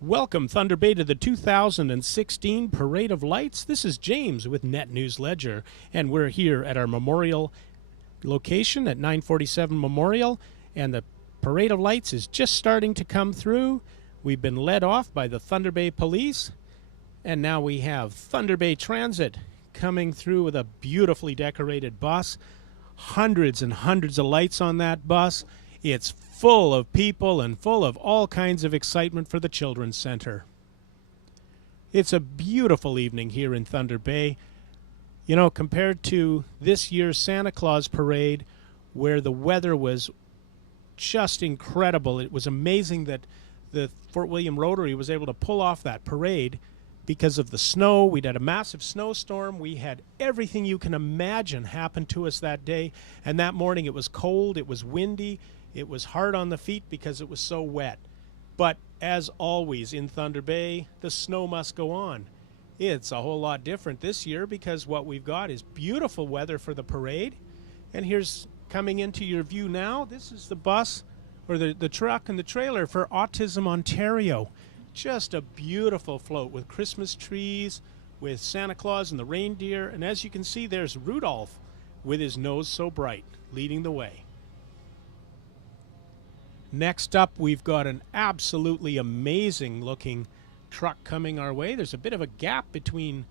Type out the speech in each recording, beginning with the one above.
Welcome, Thunder Bay, to the 2016 Parade of Lights. This is James with Net News Ledger, and we're here at our memorial location at 947 Memorial, and the Parade of Lights is just starting to come through. We've been led off by the Thunder Bay Police, and now we have Thunder Bay Transit coming through with a beautifully decorated bus. Hundreds and hundreds of lights on that bus. It's full of people and full of all kinds of excitement for the Children's Center. It's a beautiful evening here in Thunder Bay. You know, compared to this year's Santa Claus parade, where the weather was just incredible. It was amazing that the Fort William Rotary was able to pull off that parade because of the snow. We'd had a massive snowstorm. We had everything you can imagine happen to us that day. And that morning it was cold, it was windy, it was hard on the feet because it was so wet. But as always in Thunder Bay, the snow must go on. It's a whole lot different this year because what we've got is beautiful weather for the parade. And here's coming into your view now, this is the bus or the truck and the trailer for Autism Ontario. Just a beautiful float with Christmas trees, with Santa Claus and the reindeer. And as you can see, there's Rudolph with his nose so bright, leading the way. Next up, we've got an absolutely amazing looking truck coming our way. There's a bit of a gap between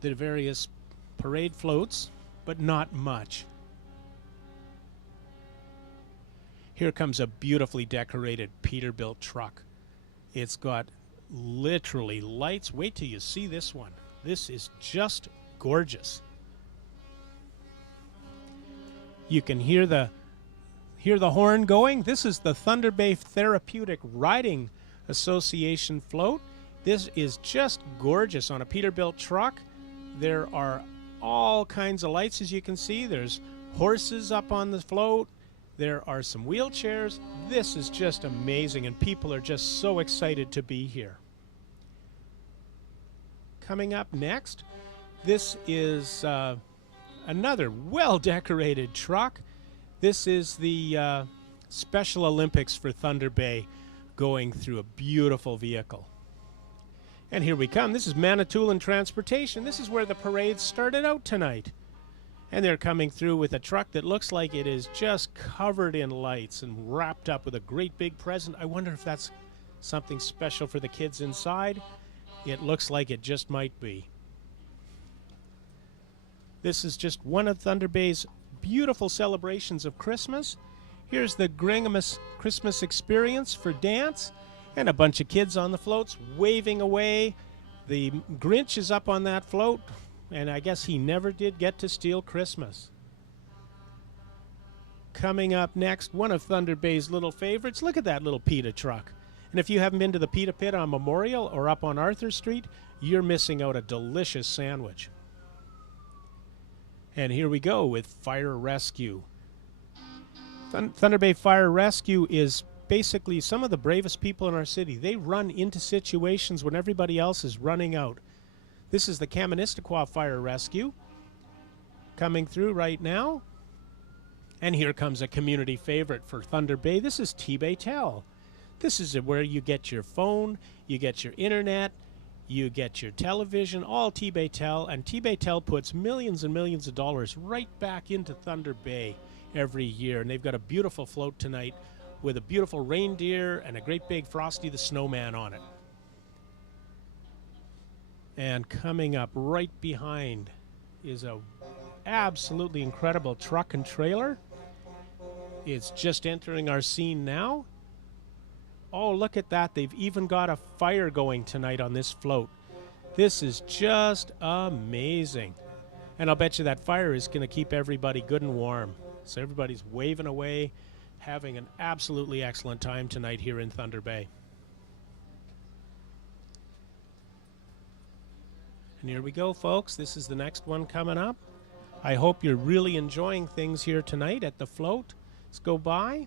the various parade floats, but not much. Here comes a beautifully decorated Peterbilt truck. It's got literally lights. Wait till you see this one. This is just gorgeous. You can hear the horn going. This is the Thunder Bay Therapeutic Riding Association float. This is just gorgeous on a Peterbilt truck. There are all kinds of lights, as you can see. There's horses up on the float. There are some wheelchairs. This is just amazing, and people are just so excited to be here. Coming up next, this is another well-decorated truck. This is the Special Olympics for Thunder Bay going through a beautiful vehicle. And here we come. This is Manitoulin Transportation. This is where the parade started out tonight. And they're coming through with a truck that looks like it is just covered in lights and wrapped up with a great big present. I wonder if that's something special for the kids inside. It looks like it just might be. This is just one of Thunder Bay's beautiful celebrations of Christmas. Here's the Gringamus Christmas Experience for dance, and a bunch of kids on the floats waving away. The Grinch is up on that float, and I guess he never did get to steal Christmas. Coming up next, one of Thunder Bay's little favorites. Look at that little pita truck. And if you haven't been to the Pita Pit on Memorial or up on Arthur Street, you're missing out a delicious sandwich. And here we go with Fire Rescue. Thunder Bay Fire Rescue is basically some of the bravest people in our city. They run into situations when everybody else is running out. This is the Kaministiquia Fire Rescue coming through right now. And here comes a community favorite for Thunder Bay. This is T-Baytel. This is where you get your phone, you get your internet, you get your television, all T-Baytel, and T-Baytel puts millions and millions of dollars right back into Thunder Bay every year. And they've got a beautiful float tonight with a beautiful reindeer and a great big Frosty the Snowman on it. And coming up right behind is a absolutely incredible truck and trailer. It's just entering our scene now. Oh, look at that. They've even got a fire going tonight on this float. This is just amazing. And I'll bet you that fire is going to keep everybody good and warm. So everybody's waving away, having an absolutely excellent time tonight here in Thunder Bay. And here we go, folks. This is the next one coming up. I hope you're really enjoying things here tonight at the float. Let's go by.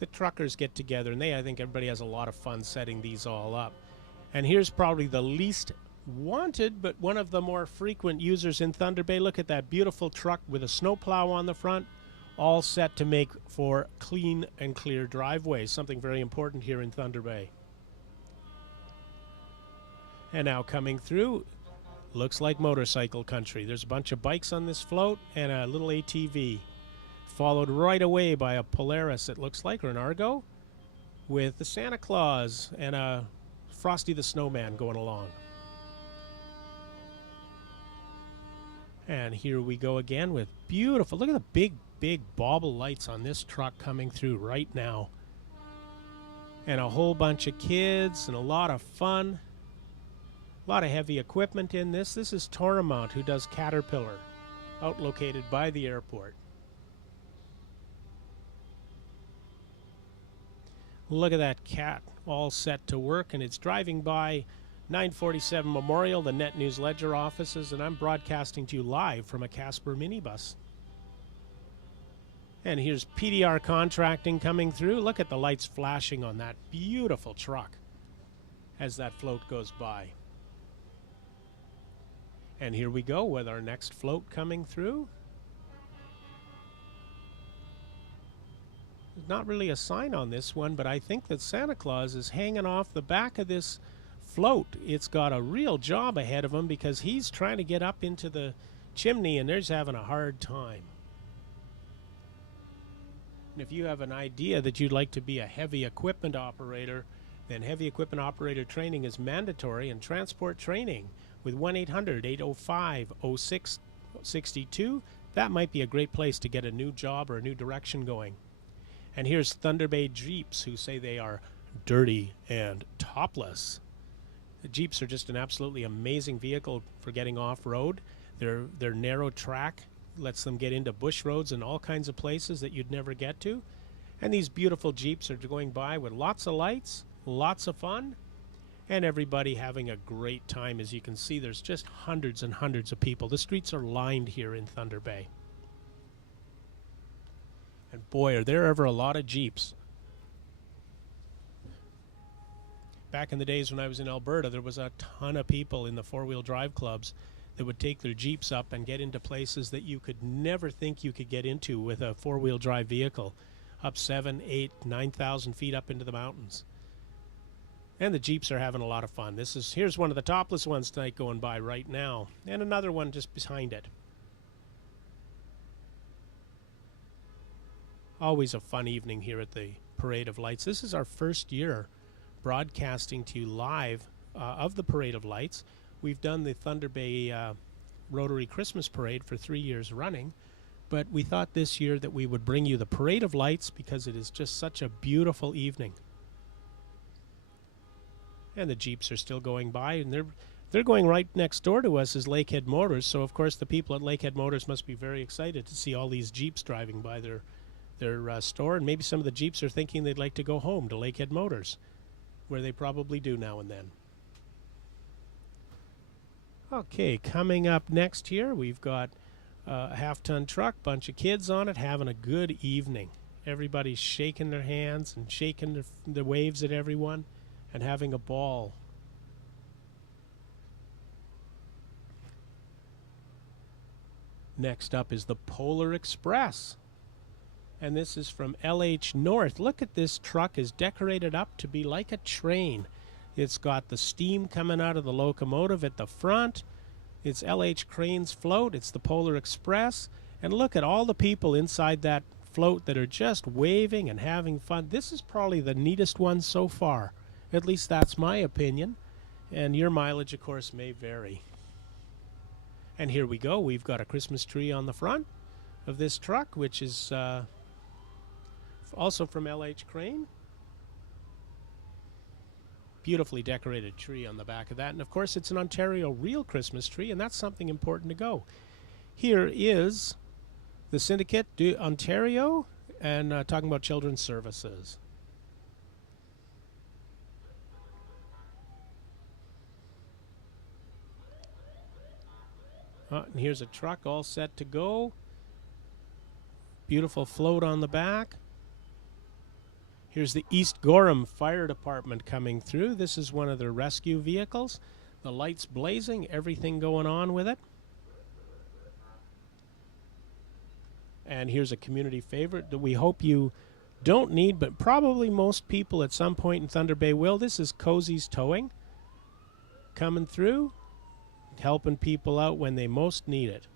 The truckers get together, and I think everybody has a lot of fun setting these all up. And here's probably the least wanted, but one of the more frequent users in Thunder Bay. Look at that beautiful truck with a snowplow on the front. all set to make for clean and clear driveways, something very important here in Thunder Bay. And now coming through, looks like motorcycle country. There's a bunch of bikes on this float and a little ATV, followed right away by a Polaris, it looks like, or an Argo, with the Santa Claus and a Frosty the Snowman going along. And here we go again with beautiful, look at the big bauble lights on this truck coming through right now. And a whole bunch of kids and a lot of fun. A lot of heavy equipment in this. This is Toromont, who does Caterpillar, out located by the airport. Look at that cat all set to work, and it's driving by 947 Memorial, the Net News Ledger offices, and I'm broadcasting to you live from a Casper minibus. And here's PDR Contracting coming through. Look at the lights flashing on that beautiful truck as that float goes by. And here we go with our next float coming through. There's not really a sign on this one, but I think that Santa Claus is hanging off the back of this float. It's got a real job ahead of him because he's trying to get up into the chimney and they're just having a hard time. And if you have an idea that you'd like to be a heavy equipment operator, then heavy equipment operator training is mandatory, and transport training with 1-800-805-0662, that might be a great place to get a new job or a new direction going. And here's Thunder Bay Jeeps, who say they are dirty and topless. The Jeeps are just an absolutely amazing vehicle for getting off-road. Their narrow track lets them get into bush roads and all kinds of places that you'd never get to. And these beautiful Jeeps are going by with lots of lights, lots of fun, and everybody having a great time. As you can see, there's just hundreds and hundreds of people. The streets are lined here in Thunder Bay. And boy, are there ever a lot of Jeeps. Back in the days when I was in Alberta, there was a ton of people in the four-wheel drive clubs that would take their Jeeps up and get into places that you could never think you could get into with a four-wheel drive vehicle, up 7, 8, 9,000 feet up into the mountains. And the Jeeps are having a lot of fun. Here's one of the topless ones tonight going by right now, and another one just behind it. Always a fun evening here at the Parade of Lights. This is our first year broadcasting to you live of the Parade of Lights. We've done the Thunder Bay Rotary Christmas Parade for 3 years running, but we thought this year that we would bring you the Parade of Lights because it is just such a beautiful evening. And the Jeeps are still going by, and they're going right next door to us is Lakehead Motors, so of course the people at Lakehead Motors must be very excited to see all these Jeeps driving by their store, and maybe some of the Jeeps are thinking they'd like to go home to Lakehead Motors, where they probably do now and then. Okay, coming up next here, we've got a half-ton truck, bunch of kids on it, having a good evening. Everybody's shaking their hands and shaking the waves at everyone and having a ball. Next up is the Polar Express. And this is from LH North. Look at this truck, is decorated up to be like a train. It's got the steam coming out of the locomotive at the front. It's LH Crane's float. It's the Polar Express. And look at all the people inside that float that are just waving and having fun. This is probably the neatest one so far. At least that's my opinion. And your mileage, of course, may vary. And here we go. We've got a Christmas tree on the front of this truck, which is also from LH Crane. Beautifully decorated tree on the back of that. And of course, it's an Ontario real Christmas tree, and that's something important to go. Here is the Syndicate du Ontario, and talking about children's services. And here's a truck all set to go. Beautiful float on the back. Here's the East Gorham Fire Department coming through. This is one of their rescue vehicles. The lights blazing, everything going on with it. And here's a community favorite that we hope you don't need, but probably most people at some point in Thunder Bay will. This is Cozy's Towing coming through, helping people out when they most need it.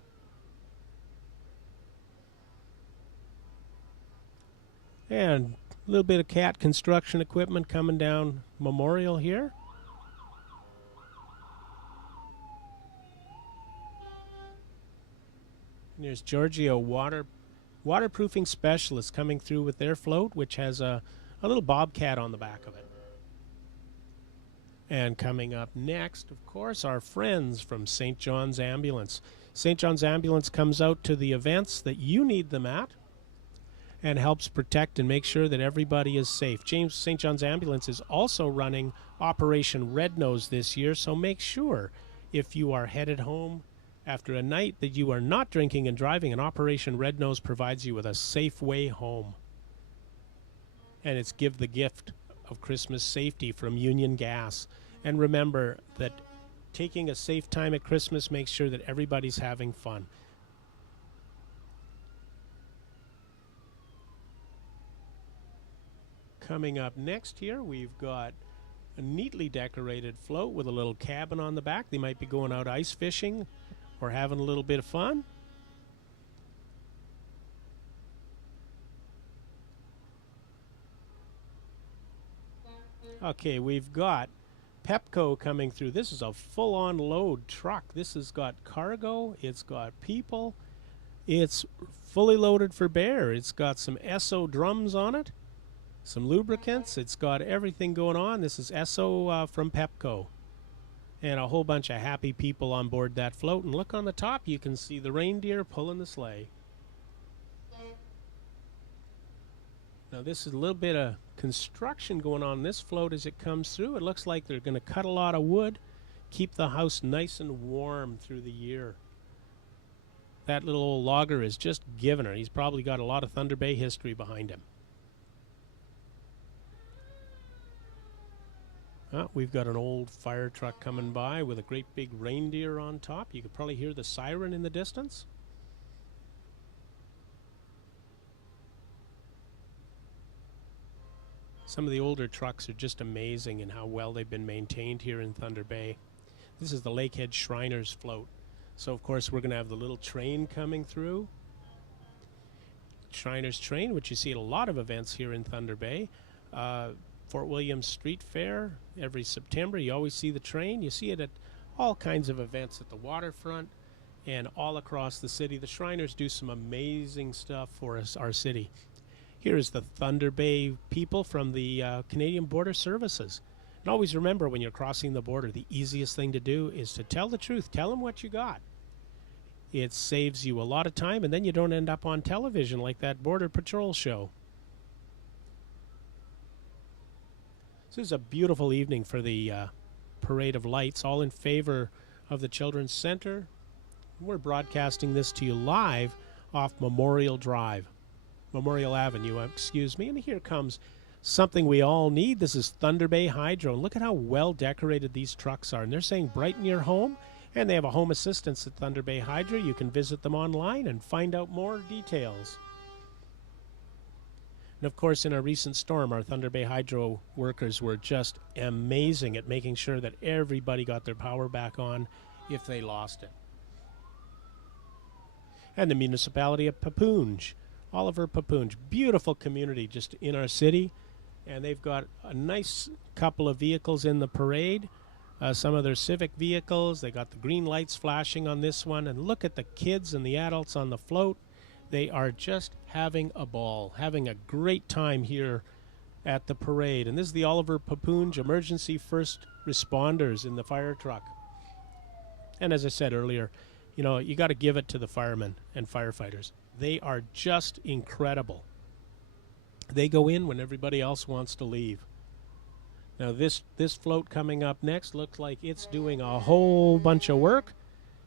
And a little bit of cat construction equipment coming down Memorial here. And there's Giorgio Waterproofing Specialist coming through with their float, which has a little bobcat on the back of it. And coming up next, of course, our friends from St. John's Ambulance. St. John's Ambulance comes out to the events that you need them at and helps protect and make sure that everybody is safe. St. John's Ambulance is also running Operation Red Nose this year, so make sure if you are headed home after a night that you are not drinking and driving, and Operation Red Nose provides you with a safe way home. And it's Give the Gift of Christmas Safety from Union Gas. And remember that taking a safe time at Christmas makes sure that everybody's having fun. Coming up next here, we've got a neatly decorated float with a little cabin on the back. They might be going out ice fishing or having a little bit of fun. Okay, we've got Pepco coming through. This is a full-on load truck. This has got cargo, it's got people, it's fully loaded for bear. It's got some Esso drums on it, some lubricants, it's got everything going on. This is Esso from Pepco. And a whole bunch of happy people on board that float. And look on the top, you can see the reindeer pulling the sleigh. Now this is a little bit of construction going on this float as it comes through. It looks like they're going to cut a lot of wood, keep the house nice and warm through the year. That little old logger is just giving her. He's probably got a lot of Thunder Bay history behind him. We've got an old fire truck coming by with a great big reindeer on top. You could probably hear the siren in the distance. Some of the older trucks are just amazing in how well they've been maintained here in Thunder Bay. This is the Lakehead Shriners float. So of course we're going to have the little train coming through. Shriners train, which you see at a lot of events here in Thunder Bay. Fort William Street Fair every September. You always see the train. You see it at all kinds of events at the waterfront and all across the city. The Shriners do some amazing stuff for us, our city. Here is the Thunder Bay people from the Canadian Border Services. And always remember, when you're crossing the border, the easiest thing to do is to tell the truth. Tell them what you got. It saves you a lot of time, and then you don't end up on television like that Border Patrol show. This is a beautiful evening for the Parade of Lights, all in favor of the Children's Center. We're broadcasting this to you live off Memorial Avenue, excuse me. And here comes something we all need. This is Thunder Bay Hydro. And look at how well decorated these trucks are. And they're saying brighten your home. And they have a home assistance at Thunder Bay Hydro. You can visit them online and find out more details. And of course, in a recent storm, our Thunder Bay Hydro workers were just amazing at making sure that everybody got their power back on if they lost it. And the municipality of Papoonge, Oliver Papoonge, beautiful community just in our city. And they've got a nice couple of vehicles in the parade, some of their civic vehicles. They got the green lights flashing on this one. And look at the kids and the adults on the float. They are just having a ball, having a great time here at the parade. And this is the Oliver Papoonge Emergency First Responders in the fire truck. And as I said earlier, you know, you got to give it to the firemen and firefighters. They are just incredible. They go in when everybody else wants to leave. Now this float coming up next looks like it's doing a whole bunch of work.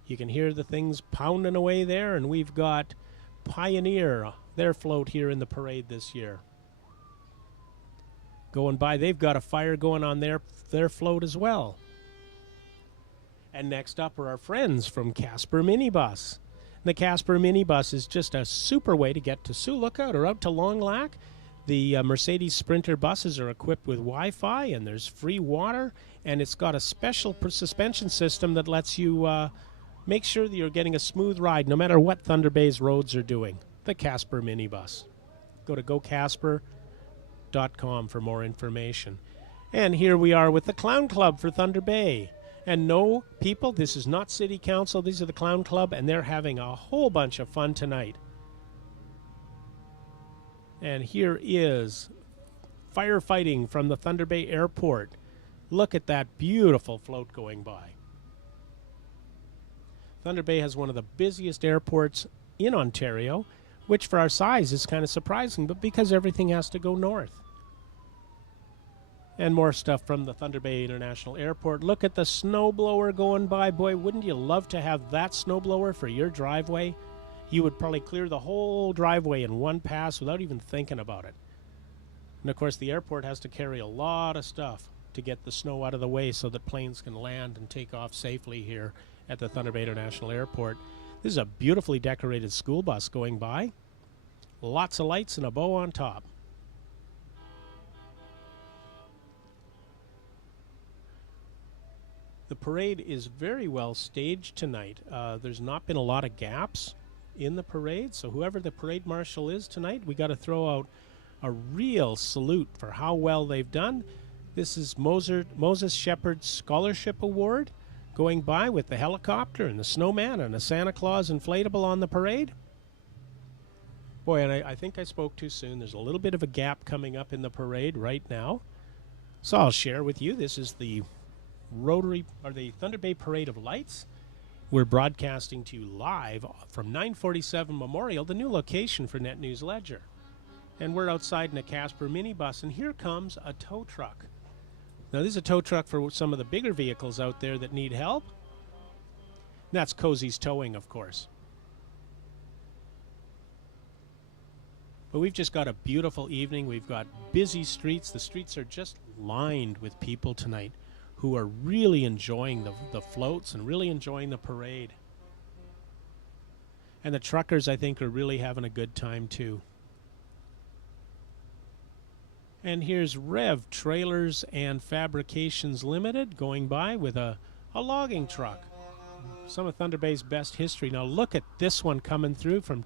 You can hear the things pounding away there, and we've got Pioneer, their float here in the parade this year. Going by, they've got a fire going on their float as well. And next up are our friends from Casper Minibus. The Casper minibus is just a super way to get to Sioux Lookout or out to Long Lac. The Mercedes Sprinter buses are equipped with Wi-Fi, and there's free water, and it's got a special suspension system that lets you make sure that you're getting a smooth ride no matter what Thunder Bay's roads are doing. The Casper minibus. Go to gocasper.com for more information. And here we are with the Clown Club for Thunder Bay. And no, people, this is not City Council. These are the Clown Club, and they're having a whole bunch of fun tonight. And here is firefighting from the Thunder Bay Airport. Look at that beautiful float going by. Thunder Bay has one of the busiest airports in Ontario, which for our size is kind of surprising, but because everything has to go north. And more stuff from the Thunder Bay International Airport. Look at the snowblower going by. Boy, wouldn't you love to have that snowblower for your driveway? You would probably clear the whole driveway in one pass without even thinking about it. And of course, the airport has to carry a lot of stuff to get the snow out of the way so that planes can land and take off safely here at the Thunder Bay International Airport. This is a beautifully decorated school bus going by. Lots of lights and a bow on top. The parade is very well staged tonight. There's not been a lot of gaps in the parade, so whoever the parade marshal is tonight, we got to throw out a real salute for how well they've done. This is Moses Shepherd Scholarship Award going by with the helicopter and the snowman and a Santa Claus inflatable on the parade. Boy, and I think I spoke too soon. There's a little bit of a gap coming up in the parade right now. So I'll share with you. This is the the Thunder Bay Parade of Lights. We're broadcasting to you live from 947 Memorial, the new location for Net News Ledger. And we're outside in a Casper minibus, and here comes a tow truck. Now, this is a tow truck for some of the bigger vehicles out there that need help. And that's Cozy's Towing, of course. But we've just got a beautiful evening. We've got busy streets. The streets are just lined with people tonight who are really enjoying the floats and really enjoying the parade. And the truckers, I think, are really having a good time, too. And here's Rev Trailers and Fabrications Limited going by with a logging truck. Some of Thunder Bay's best history. Now look at this one coming through from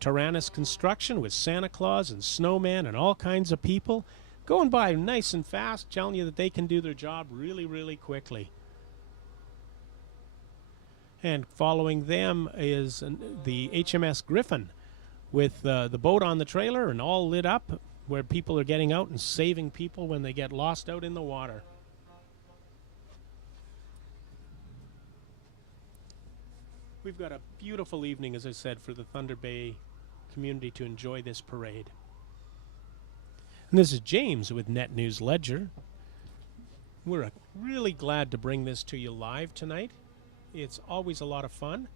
Tyrannus Construction with Santa Claus and Snowman and all kinds of people. Going by nice and fast, telling you that they can do their job really, really quickly. And following them is the HMS Griffin with the boat on the trailer and all lit up, where people are getting out and saving people when they get lost out in the water. We've got a beautiful evening, as I said, for the Thunder Bay community to enjoy this parade. And this is James with Net News Ledger. We're really glad to bring this to you live tonight. It's always a lot of fun.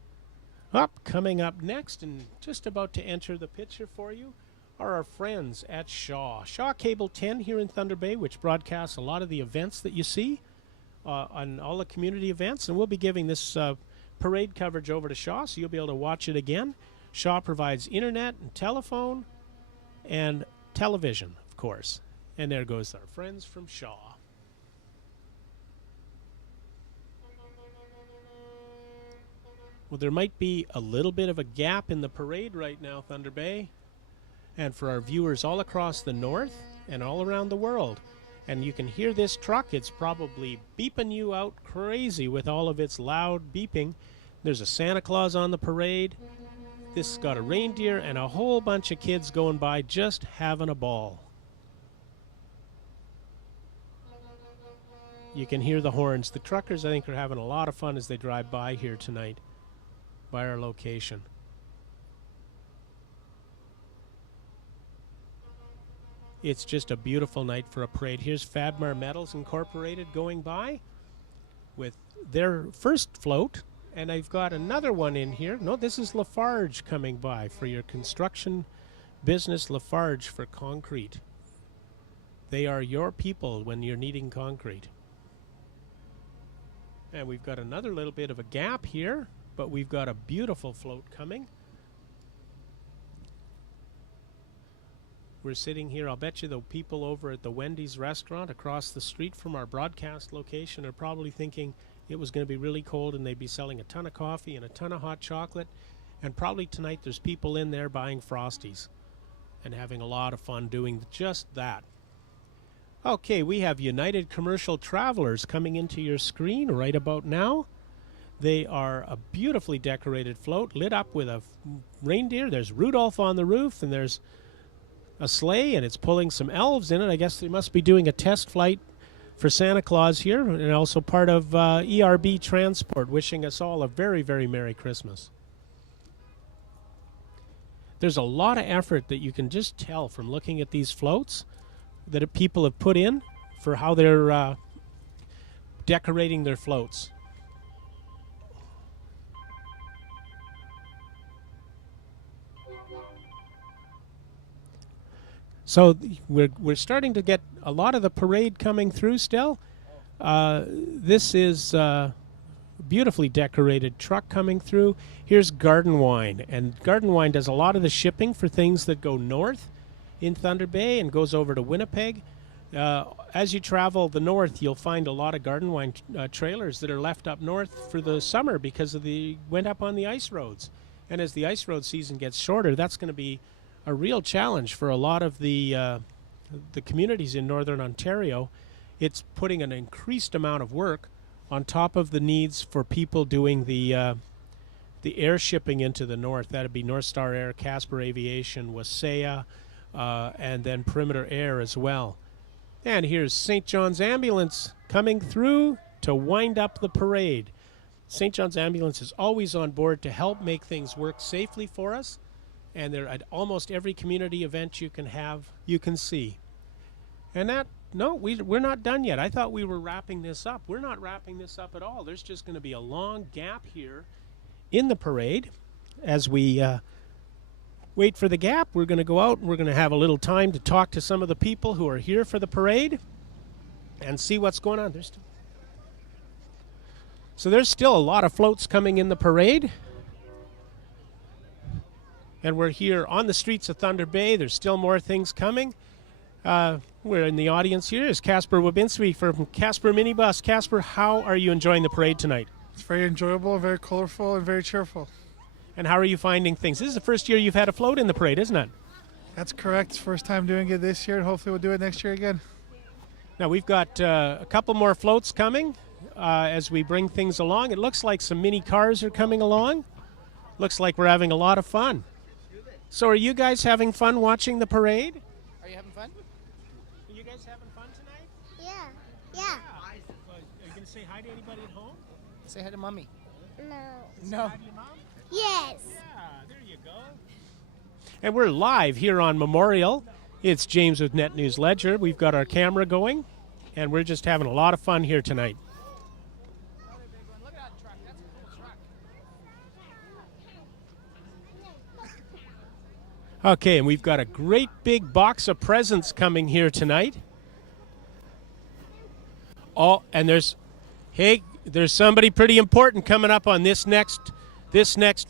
Coming up next, and just about to enter the picture for you, are our friends at Shaw. Shaw Cable 10 here in Thunder Bay, which broadcasts a lot of the events that you see on all the community events. And we'll be giving this parade coverage over to Shaw, so you'll be able to watch it again. Shaw provides internet and telephone and television, of course. And there goes our friends from Shaw. Well, there might be a little bit of a gap in the parade right now, Thunder Bay. And for our viewers all across the north and all around the world. And you can hear this truck. It's probably beeping you out crazy with all of its loud beeping. There's a Santa Claus on the parade. This has got a reindeer and a whole bunch of kids going by just having a ball. You can hear the horns. The truckers, I think, are having a lot of fun as they drive by here tonight, by our location. It's just a beautiful night for a parade. Here's Fadmar Metals Incorporated going by with their first float. And I've got another one in here. No, this is Lafarge coming by for your construction business. Lafarge for concrete. They are your people when you're needing concrete. And we've got another little bit of a gap here. but we've got a beautiful float coming. We're sitting here. I'll bet you the people over at the Wendy's restaurant across the street from our broadcast location are probably thinking it was going to be really cold and they'd be selling a ton of coffee and a ton of hot chocolate. And probably tonight there's people in there buying Frosties and having a lot of fun doing just that. Okay, we have United Commercial Travelers coming into your screen right about now. They are a beautifully decorated float lit up with a reindeer. There's Rudolph on the roof, and there's a sleigh, and it's pulling some elves in it. I guess they must be doing a test flight for Santa Claus here, and also part of ERB Transport, wishing us all a very, very Merry Christmas. There's a lot of effort that you can just tell from looking at these floats that people have put in for how they're decorating their floats. So we're starting to get a lot of the parade coming through still. This is a beautifully decorated truck coming through. Here's Garden Wine, and Garden Wine does a lot of the shipping for things that go north in Thunder Bay and goes over to Winnipeg. As you travel the north, you'll find a lot of Garden Wine trailers that are left up north for the summer because of went up on the ice roads. And as the ice road season gets shorter, that's going to be a real challenge for a lot of the communities in northern Ontario. It's putting an increased amount of work on top of the needs for people doing the air shipping into the north. That'd be North Star Air, Casper Aviation, Wasaya, and then Perimeter Air as well. And here's St. John's Ambulance coming through to wind up the parade. St. John's Ambulance is always on board to help make things work safely for us. And they're at almost every community event you can see. And we're not done yet. I thought we were wrapping this up. We're not wrapping this up at all. There's just going to be a long gap here in the parade. As we wait for the gap, we're going to go out and we're going to have a little time to talk to some of the people who are here for the parade and see what's going on. So there's still a lot of floats coming in the parade. And we're here on the streets of Thunder Bay. There's still more things coming. We're in the audience here is Casper Wabinski from Casper Minibus. Casper, how are you enjoying the parade tonight? It's very enjoyable, very colorful, and very cheerful. And how are you finding things? This is the first year you've had a float in the parade, isn't it? That's correct. It's first time doing it this year, and hopefully we'll do it next year again. Now we've got a couple more floats coming as we bring things along. It looks like some mini cars are coming along. Looks like we're having a lot of fun. So are you guys having fun watching the parade? Are you having fun? Are you guys having fun tonight? Yeah. Are you going to say hi to anybody at home? Say hi to Mommy. No. Say hi to your mom? Yes. Yeah, there you go. And we're live here on Memorial. It's James with Net News Ledger. We've got our camera going, and we're just having a lot of fun here tonight. Look at that truck. That's a cool truck. Okay, and we've got a great big box of presents coming here tonight. Oh, and there's somebody pretty important coming up on this next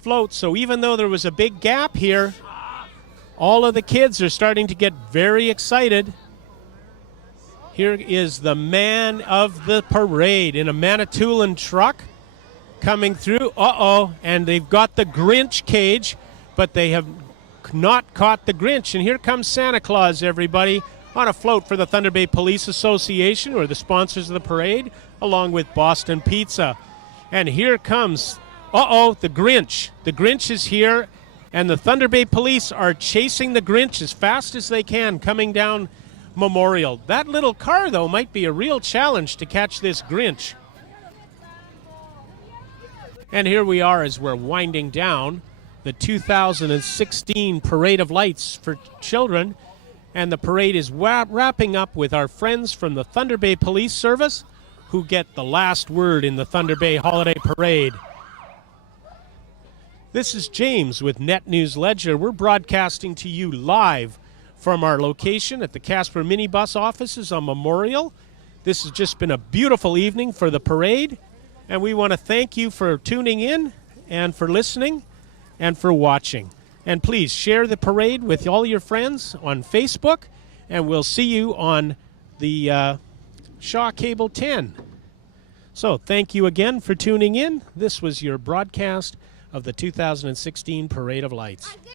float. So even though there was a big gap here, all of the kids are starting to get very excited. Here is the man of the parade in a Manitoulin truck coming through. And they've got the Grinch cage, but they have not caught the Grinch. And here comes Santa Claus, everybody, on a float for the Thunder Bay Police Association, who are the sponsors of the parade, along with Boston Pizza. And here comes, the Grinch. The Grinch is here, and the Thunder Bay Police are chasing the Grinch as fast as they can coming down Memorial. That little car, though, might be a real challenge to catch this Grinch. And here we are as we're winding down the 2016 Parade of Lights for Children. And the parade is wrapping up with our friends from the Thunder Bay Police Service, who get the last word in the Thunder Bay Holiday Parade. This is James with Net News Ledger. We're broadcasting to you live from our location at the Casper Minibus offices on Memorial. This has just been a beautiful evening for the parade, and we want to thank you for tuning in and for listening and for watching. And please share the parade with all your friends on Facebook, and we'll see you on the Shaw Cable 10. So thank you again for tuning in. This was your broadcast of the 2016 Parade of Lights.